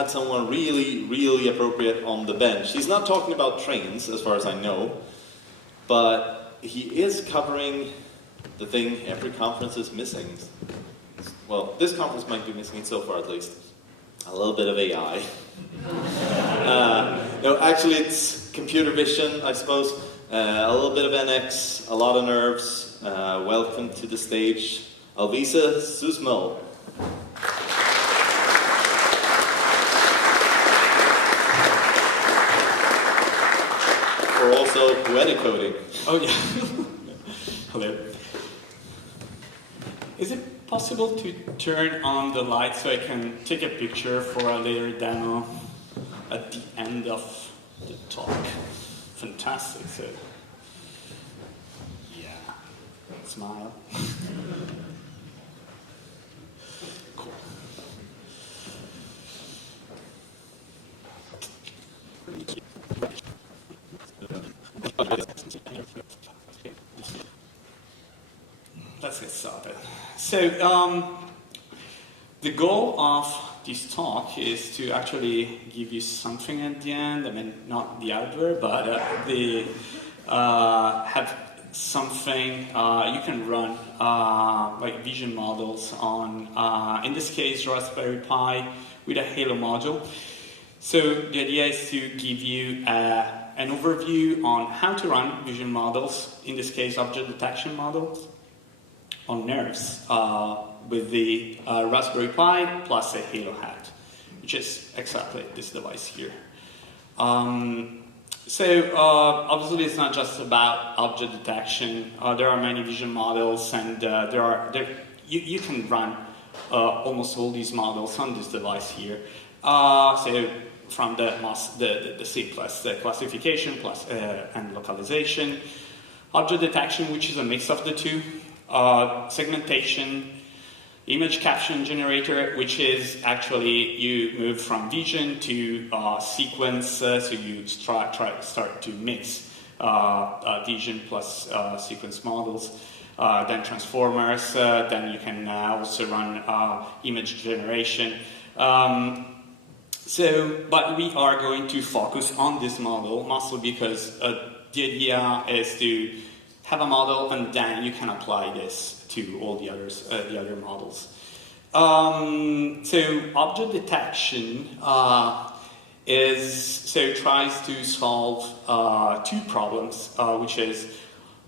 had someone really, really appropriate on the bench. He's not talking about trains, as far as I know, but he is covering the thing every conference is missing. Well, this conference might be missing it so far, at least. A little bit of AI. No, actually, it's computer vision, I suppose. A little bit of NX, a lot of nerves. Welcome to the stage, Alvise, Susmel. Or also poetic coding. Oh yeah. Hello. Is it possible to turn on the light so I can take a picture for a later demo at the end of the talk? Fantastic. So, yeah. Smile. Cool. Let's get started. So, the goal of this talk is to actually give you something at the end. I mean, not the hardware, but have something you can run, like vision models on, in this case, Raspberry Pi with a Hailo module. So the idea is to give you an overview on how to run vision models, in this case, object detection models, on nerves with the Raspberry Pi plus a Hailo hat, which is exactly this device here. So obviously it's not just about object detection. There are many vision models, and you can run almost all these models on this device here. So from the simplest classification plus and localization, object detection, which is a mix of the two, segmentation, image caption generator, which is actually you move from vision to sequence, so you start to mix vision plus sequence models, then transformers, then you can also run image generation. But we are going to focus on this model mostly because the idea is to have a model and then you can apply this to all the other models. So object detection tries to solve two problems, which is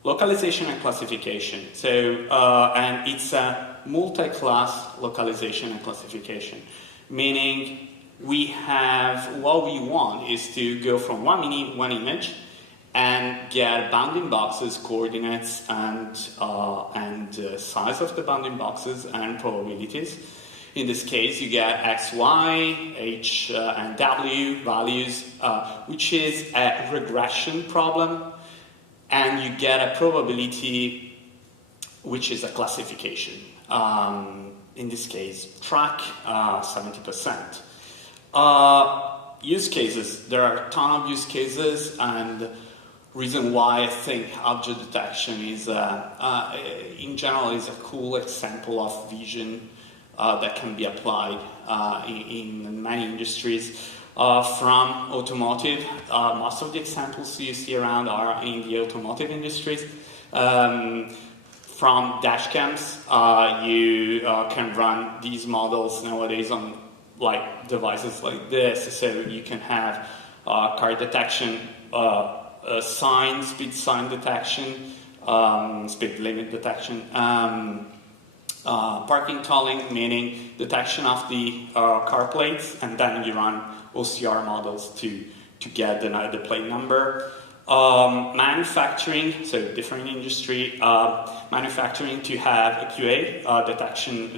localization and classification. So and it's a multi-class localization and classification, meaning what we want is to go from one image and get bounding boxes, coordinates, and size of the bounding boxes and probabilities. In this case, you get x, y, h, and w values, which is a regression problem, and you get a probability, which is a classification. In this case, track 70%. Use cases. There are a ton of use cases, and reason why I think object detection is, in general, is a cool example of vision that can be applied in many industries. From automotive, most of the examples you see around are in the automotive industries. From dash cams, you can run these models nowadays on devices like this, so you can have car detection, speed sign detection, speed limit detection, parking tolling, meaning detection of the car plates, and then you run OCR models to get the plate number. Manufacturing, so different industry, manufacturing to have a QA,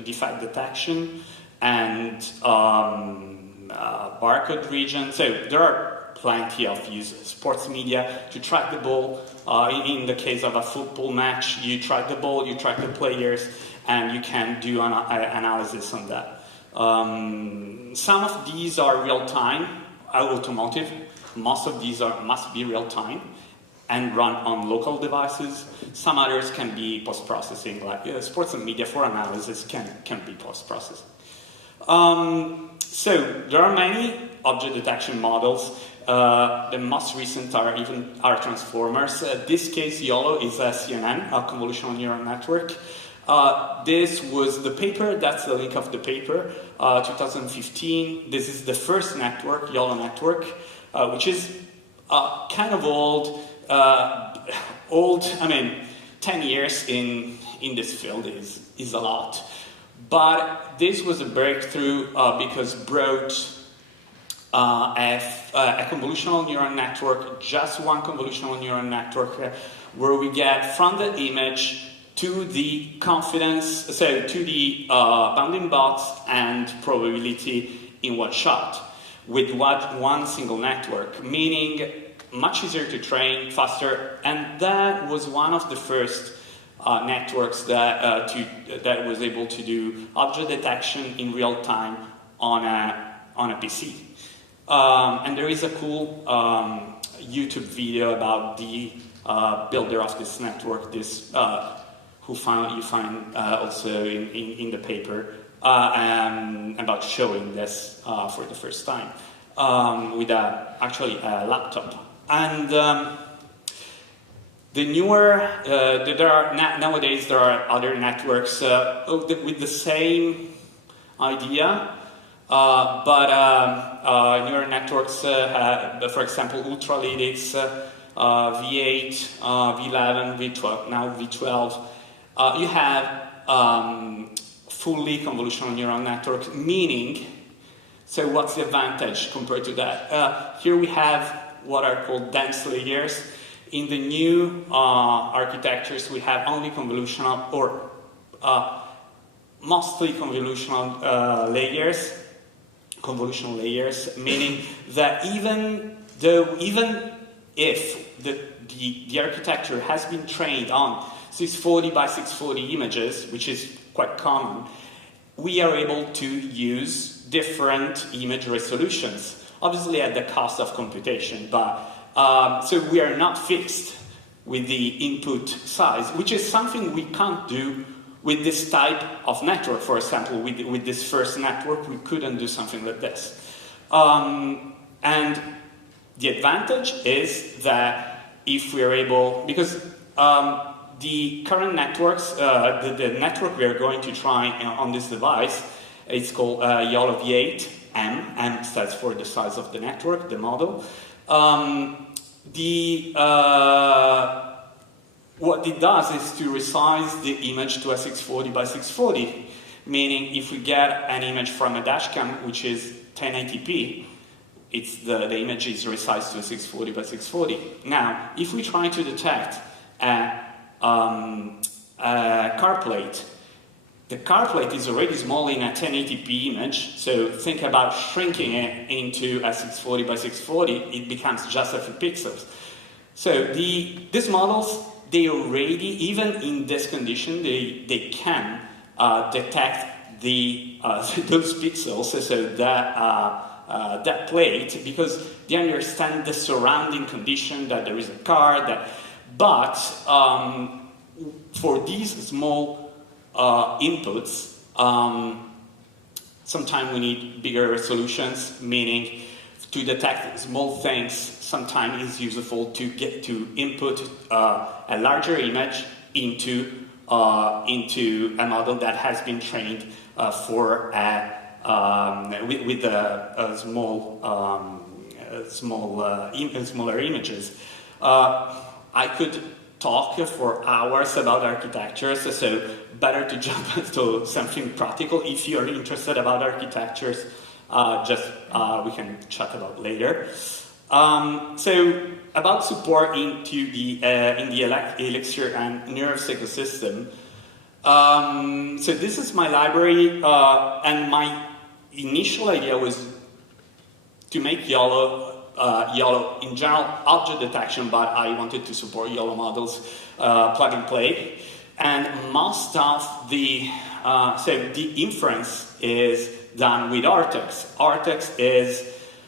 defect detection, and barcode region. So there are plenty of uses. Sports media, to track the ball. In the case of a football match, you track the ball, you track the players, and you can do an analysis on that. Some of these are real-time, automotive. Most of these must be real-time and run on local devices. Some others can be post-processing, like sports and media for analysis can be post-processing. So there are many object detection models. The most recent are transformers. This case, YOLO is a CNN, a convolutional neural network. This was the paper, that's the link of the paper, 2015. This is the first network, YOLO network, which is kind of old. I mean, 10 years in this field is a lot. But this was a breakthrough because brought a convolutional neural network, just one convolutional neural network, where we get from the image to the confidence, so to the bounding box and probability in one shot with one single network, meaning much easier to train, faster, and that was one of the first networks that was able to do object detection in real time on a PC. And there is a cool YouTube video about the builder of this network, who you find also in the paper, about showing this for the first time with actually a laptop. And the newer, nowadays there are other networks with the same idea, but neural networks, for example, ultralytics, V8, V11, V12, now V12. You have fully convolutional neural network, meaning, so what's the advantage compared to that? Here we have what are called dense layers. In the new architectures, we have only convolutional or mostly convolutional layers, meaning that even if the architecture has been trained on 640 by 640 images, which is quite common, we are able to use different image resolutions, obviously at the cost of computation, but so we are not fixed with the input size, which is something we can't do with this type of network. For example, with this first network, we couldn't do something like this. And the advantage is that if we are able, because the current networks, the network we are going to try on this device, it's called YOLO V8, M stands for the size of the network, the model. What it does is to resize the image to a 640 by 640, meaning if we get an image from a dashcam, which is 1080p, the image is resized to a 640 by 640. Now, if we try to detect a car plate, the car plate is already small in a 1080p image, so think about shrinking it into a 640 by 640, it becomes just a few pixels. So these models, they already, even in this condition, they can detect those pixels, so that plate, because they understand the surrounding condition, that there is a car, but for these small inputs, sometimes we need bigger resolutions, meaning to detect small things, sometimes it's useful to input a larger image into a model that has been trained for with smaller images. I could talk for hours about architectures, so better to jump into something practical. If you're interested about architectures, we can chat about later. So about support into the in the Elixir and Nerves ecosystem. So this is my library, and my initial idea was to make YOLO in general object detection, but I wanted to support YOLO models plug and play. And most of the inference is done with Artex. Artex is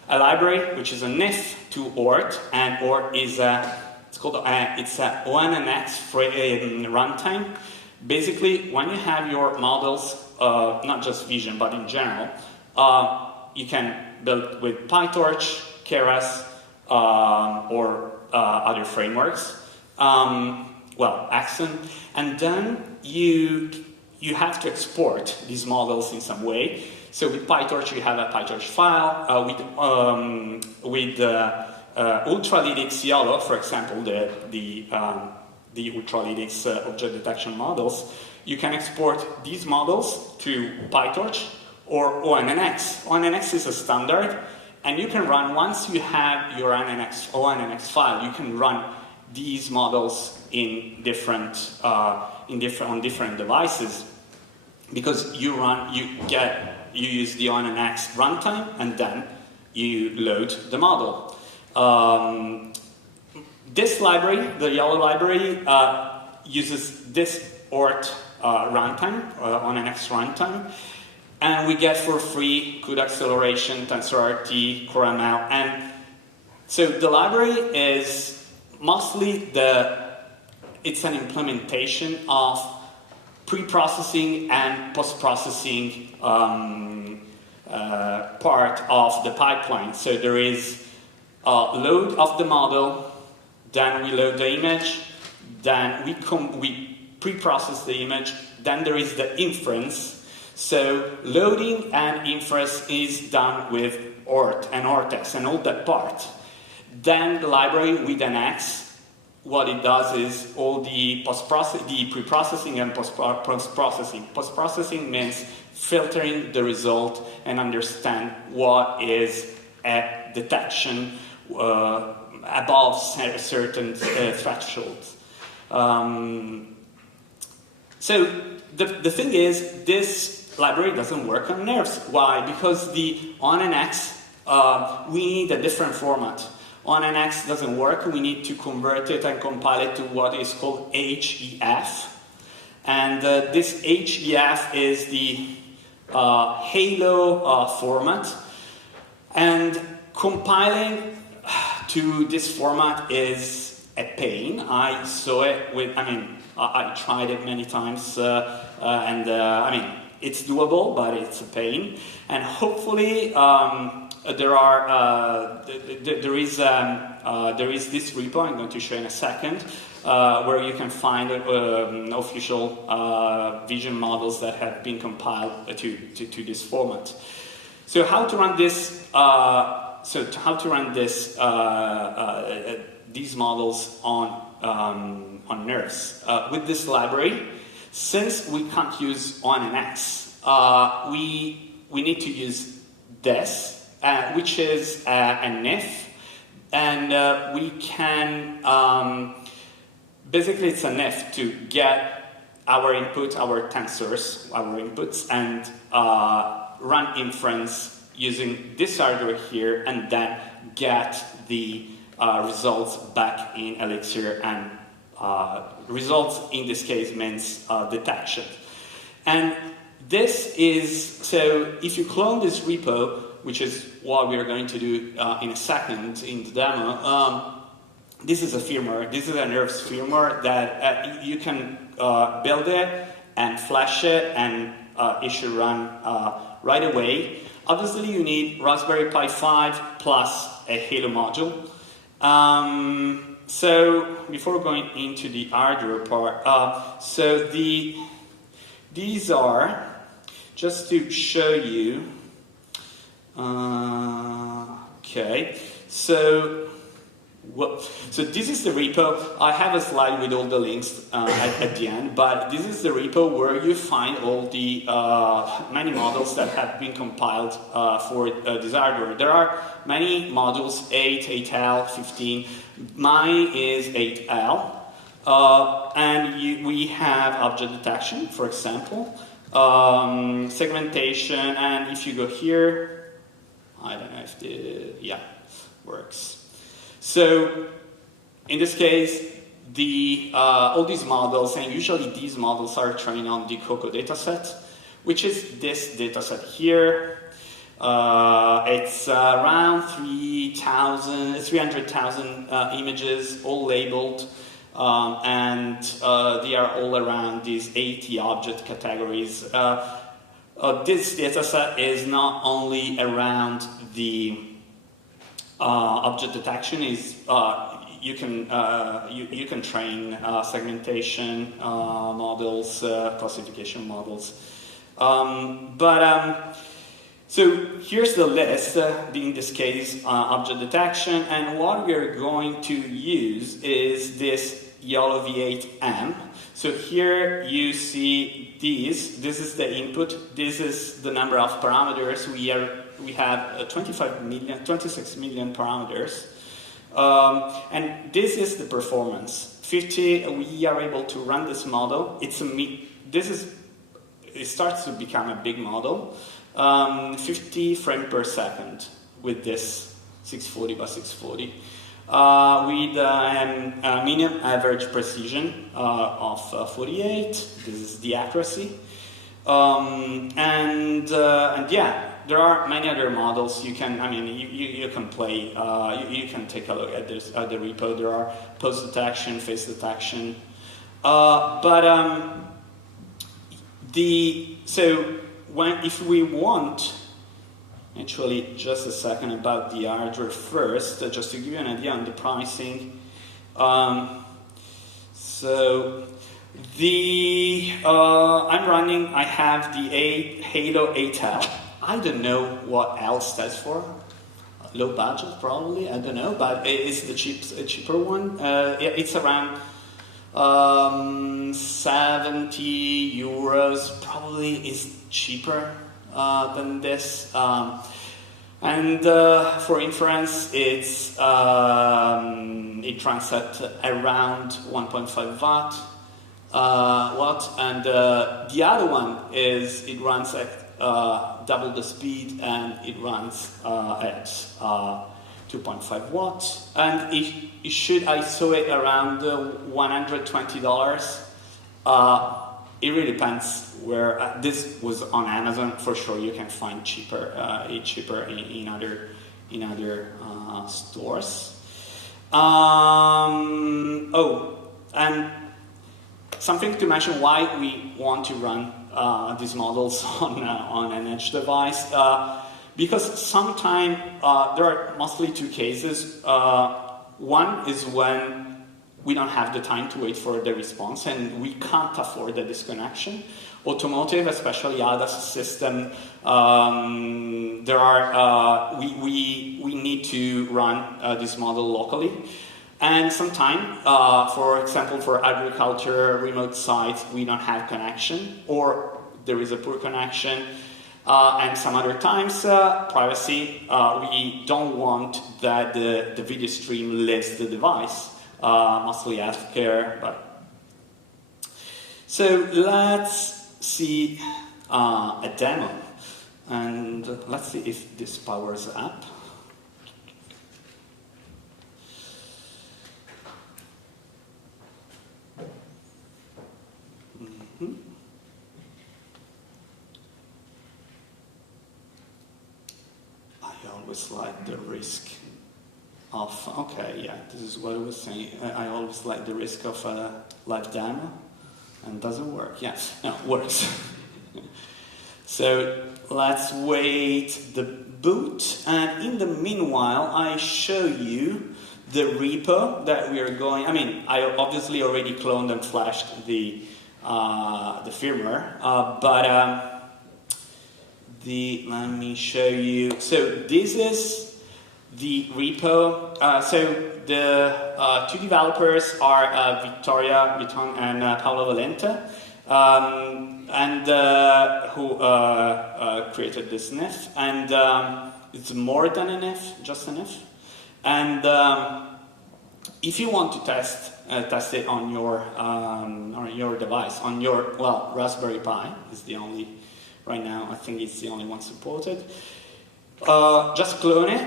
a library which is a NIF to ORT, and ORT is it's a ONNX runtime. Basically, when you have your models not just vision, but in general. You can build with PyTorch, Keras, or other frameworks. Well, Axon, and then you have to export these models in some way. So with PyTorch, you have a PyTorch file. With Ultralytics YOLO, for example, the Ultralytics object detection models, you can export these models to PyTorch or ONNX. ONNX is a standard, and you can run, once you have your ONNX file, you can run these models on different devices, because you use the ONNX runtime, and then you load the model. This library, the YOLO library, uses this ORT runtime, ONNX runtime, and we get for free CUDA acceleration, TensorRT, CoreML, and so the library is mostly it's an implementation of pre-processing and post-processing part of the pipeline. So there is a load of the model, then we load the image, then we pre-process the image, then there is the inference. So loading and inference is done with ORT and ORTEX and all that part. Then the library with an X, what it does is all the pre-processing and post-processing. Post-processing means filtering the result and understand what is a detection above certain thresholds. So the thing is, this library doesn't work on nerves. Why? Because the ONNX, we need a different format. ONNX doesn't work. We need to convert it and compile it to what is called HEF. And this HEF is the Hailo format. And compiling to this format is a pain. I saw it I tried it many times, it's doable, but it's a pain. And hopefully, there is this repo I'm going to show in a second, where you can find official vision models that have been compiled to this format. So how to run this? These models on nerves with this library? Since we can't use ONNX, we need to use this, which is an if, and we can basically it's an if to get our input, our tensors, our inputs, and run inference using this hardware here, and then get the results back in Elixir, and results in this case means detection. And this is, so if you clone this repo, which is what we are going to do in a second in the demo, this is a firmware. This is a nerves firmware that you can build it and flash it, and it should run right away. Obviously, you need Raspberry Pi 5 plus a Hailo module. So before going into the hardware part, these are, just to show you, okay, so this is the repo. I have a slide with all the links at the end, but this is the repo where you find all the many models that have been compiled for this hardware. There are many modules, 8, 8L, 15. Mine is 8L. And we have object detection, for example, segmentation, and if you go here, I don't know if works. So in this case, all these models, and usually these models are trained on the Coco dataset, which is this dataset here. It's around 300,000 images, all labeled, and they are all around these 80 object categories. this dataset is not only around the object detection. You can train segmentation models, classification models. So here's the list, in this case, object detection, and what we're going to use is this YOLO V8M. So here you see these. This is the input. This is the number of parameters. We have 26 million parameters. And this is the performance. 50, we are able to run this model. It starts to become a big model. 50 frames per second with this 640 by 640. With a minimum average precision of 48. This is the accuracy. And yeah, there are many other models you can, you can play, you can take a look at this, at the repo. There are pose detection, face detection. If we want, actually, just a second about the hardware first, just to give you an idea on the pricing. I have the Hailo 8L. I don't know what L stands for. Low budget, probably. I don't know, but it's the cheaper one. It's around 70 euros. Probably is cheaper than this. And for inference, it runs at around 1.5 watt, and the other one it runs at double the speed, and it runs at 2.5 watts, and it should isolate around $120. It really depends where. This was on Amazon for sure. You can find cheaper in other stores. And something to mention why we want to run these models on an edge device, because sometimes there are mostly two cases. One is when we don't have the time to wait for the response and we can't afford the disconnection. Automotive, especially ADAS system, we need to run this model locally. And sometimes, for example, for agriculture, remote sites, we don't have connection, or there is a poor connection. And some other times, privacy, we don't want that the video stream leaves the device, mostly healthcare. So let's see a demo, and let's see if this powers up. I always like the risk of, okay, yeah, this is what I was saying. I always like the risk of a live demo, and doesn't work. Yes, no, it works. So let's wait the boot, and in the meanwhile, I show you the repo that we are going. I obviously already cloned and flashed the firmware, let me show you. So this is the repo. So the two developers are Vittoria Bitton and Paolo Valente, who created this NIF. And it's more than a NIF, just a NIF. And if you want to test it on your device, on your Raspberry Pi is the only. Right now, I think it's the only one supported. Just clone it.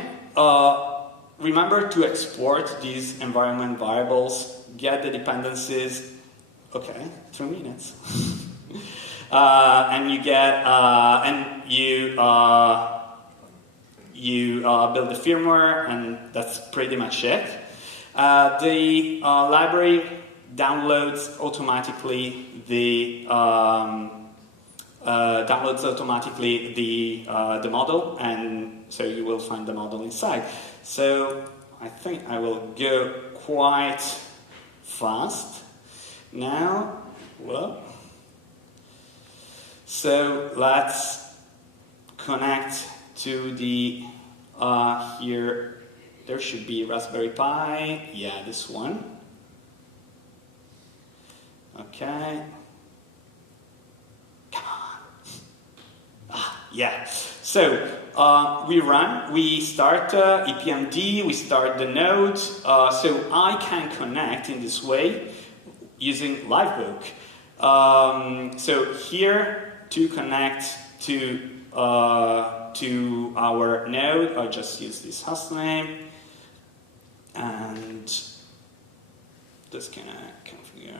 Remember to export these environment variables. Get the dependencies. Okay, 3 minutes. And you get you build the firmware, and that's pretty much it. The library downloads automatically the downloads automatically the model, and so you will find the model inside. So I think I will go quite fast now. Well, so let's connect to the here. There should be Raspberry Pi. Yeah, this one. Okay. Come on. Yeah. So we start EPMD, we start the node. So I can connect in this way using Livebook. So here to connect to our node, I'll just use this hostname. And just gonna configure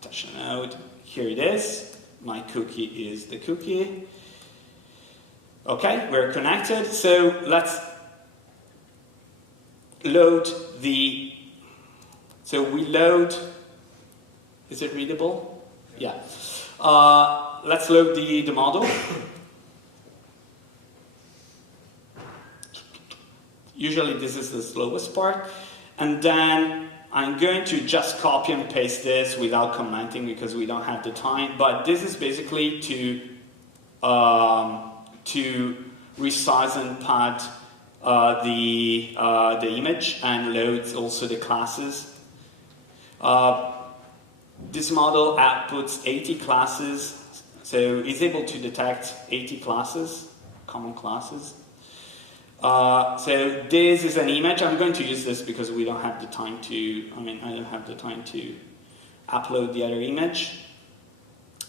attach a node. Here it is. My cookie is the cookie. Okay, we're connected. So let's load the. So we load. Is it readable? Yeah. Let's load the model. Usually this is the slowest part. And then I'm going to just copy and paste this without commenting because we don't have the time. But this is basically to resize and pad the image and loads also the classes. This model outputs 80 classes, so it's able to detect 80 classes, common classes. So this is an image. I'm going to use this because we don't have the time to, I don't have the time to upload the other image.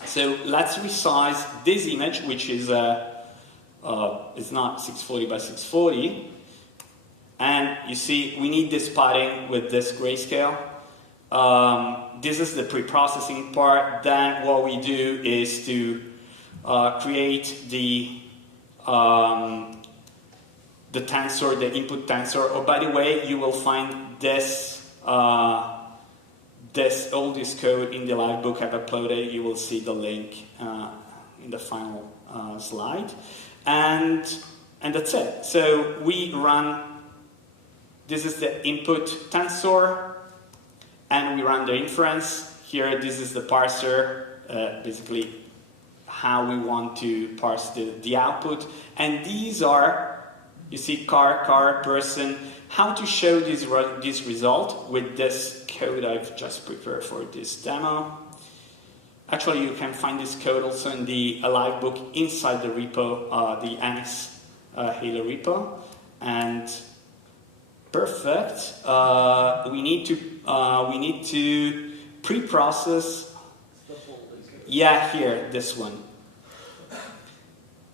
So let's resize this image, which is it's not 640 by 640. And you see, we need this padding with this grayscale. This is the pre-processing part. Then what we do is to create the tensor, the input tensor. Oh, by the way, you will find this, all this code in the Livebook I've uploaded. You will see the link in the final slide. And that's it. So we run, this is the input tensor, and we run the inference. Here, this is the parser, basically how we want to parse the output. And these are, you see, car, person, how to show this result with this code I've just prepared for this demo. Actually, you can find this code also in the Livebook inside the repo, the Annex Hailo repo. And perfect. We need to pre-process. Yeah, here, this one.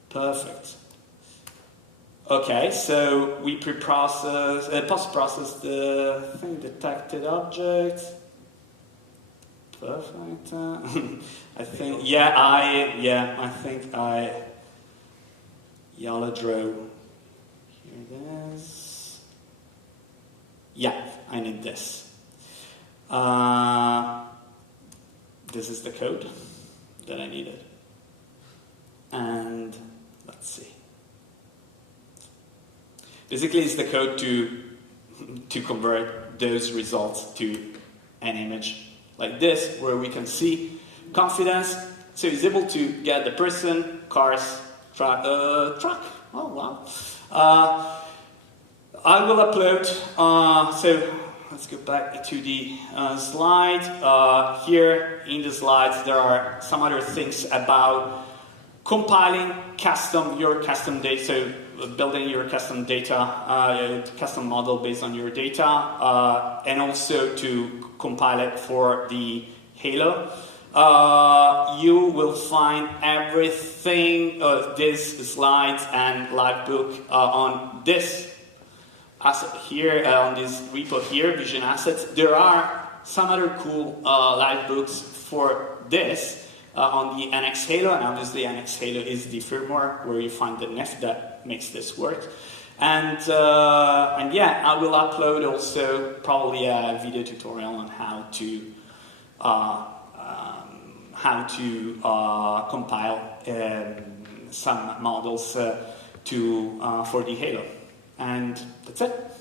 Perfect. Okay, so we pre-process, post-process the thing, detected object. Perfect. I think, I think I YOLO draw. Here it is. Yeah, I need this. This is the code that I needed. And let's see. Basically, it's the code to convert those results to an image like this, where we can see confidence. So it's able to get the person, cars, truck. Oh, wow. I will upload, so let's go back to the slide. Here in the slides, there are some other things about compiling your custom data, so building your custom data, custom model based on your data, and also to compile it for the Hailo. You will find everything, these slides and Livebook on this asset here, on this repo here, Vision Assets. There are some other cool Livebooks for this on the NX Hailo, and obviously NX Hailo is the firmware where you find the NIF that makes this work. And yeah, I will upload also probably a video tutorial on how how to compile some models for the Hailo. And that's it.